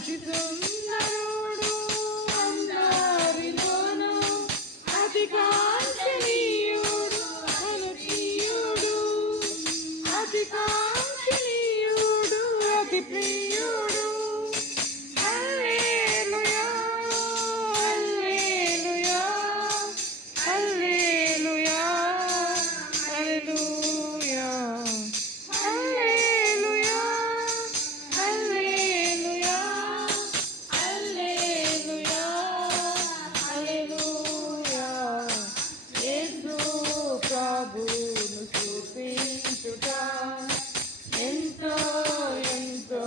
అతి సుందరుడు అందరిలోను అతి కాంక్షణీయుడు అనుప్రియుడు అతి కాంక్షణీయుడు అతి ప్రియుడు హల్లెలూయా హల్లెలూయా హల్లెలూయా హల్లెలూయా హల్లెలూయా హల్లెలూయా హల్లెలూయా హల్లెలూయా యేసు ప్రభువును స్తుతించుట ఎంతో ఎంతో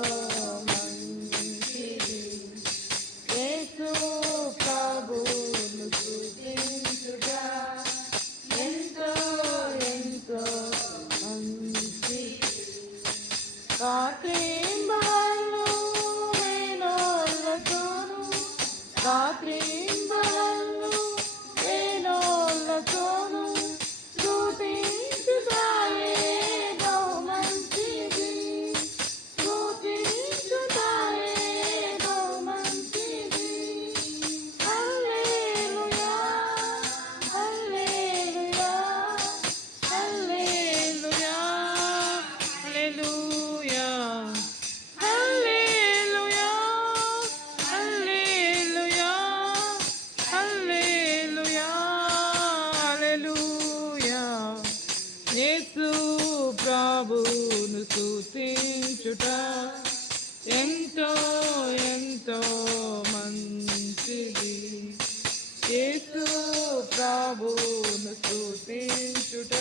మంచిది యేసు ప్రభువును స్తుతించుట ఎంతో ఎంతో మంచిది రాత్రింబగళ్ళు వేణోళ్ళతోను రాత్రింబగళ్ళు వేణోళ్ళతోను స్తుతించుతాయే బహు మంచిది స్తుతించుతాయే బహు మంచిది హల్లెలూయా హల్లెలూయా హల్లెలూయా హల్లెలూయా హల్లెలూయా హల్లెలూయా హల్లెలూయా హల్లెలూయా యేసు ప్రభువును స్తుతించుట ఎంతో ఎంతో మంచిది యేసు ప్రభువును స్తుతించుట